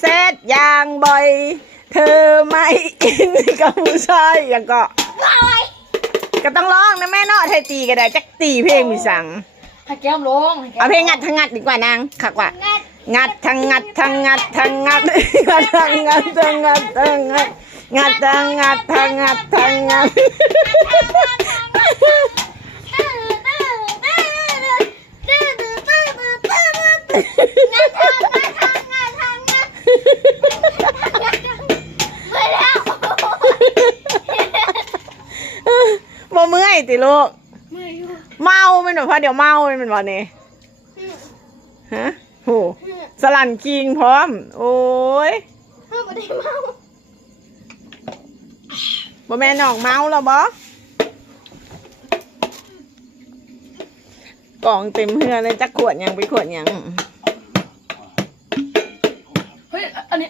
เซตอย่างบ่อยเธอไม่อินกับผู้ชายอย่างก็ต้องร้องนะแม่เนาะไทยตีก็ได้จักตีเพลงมีสั่ง ให้แก้มลง เอาเพลงงัดทั้งงัดดีกว่านางขักว่างัดทั้งงัดทั้งงัดทั้งงัดงัดทั้งงัดทั้งงัดทั้งงัดงัดทั้งงัดทั้งงัดทั้งงัดบ่เมื่อยติลูกเมาเป็นแบบพอเดี๋ยวเมาเป็นแบบนี้ฮะโหสลันคิงพร้อมโอ้ยบ่แม่นอกเมาแล้วบ่กล่องเต็มเฮือเลยจักขวดยังไปขวดยัง เฮ้ยอันนี้